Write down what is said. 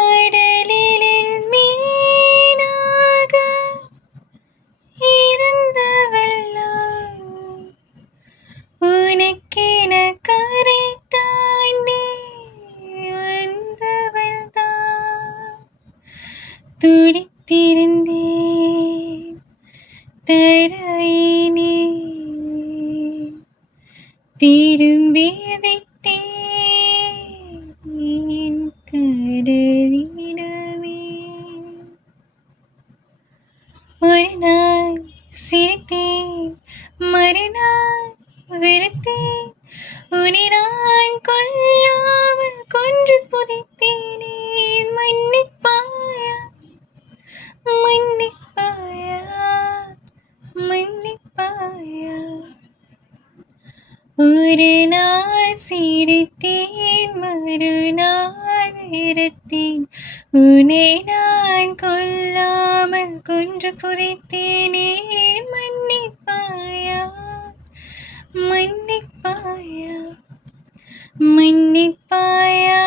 கடலில் மீனாக இருந்தவள்தான் உனக்கென கரை தாண்டி வந்தவள்தான். துடித்திருந்தேன் தரையினே திரும்பி விட்டேன் கடலிடமே. ஒரு நாள் சிரித்தேன், மறுநாள் வெறுத்தேன். உன்னை நான் கொல்லாமல் கொன்று புதைத்தேனே. மன்னிப்பாயா, மன்னிப்பாயா, மன்னிப்பாயா. ஒரு நாள் சிரித்தேன், மறுநாள் வெறுத்தேன். உன்னை நான் கொல்லாமல் கொன்று புதைத்தேனே. மன்னிப்பாயா, மன்னிப்பாயா, மன்னிப்பாயா.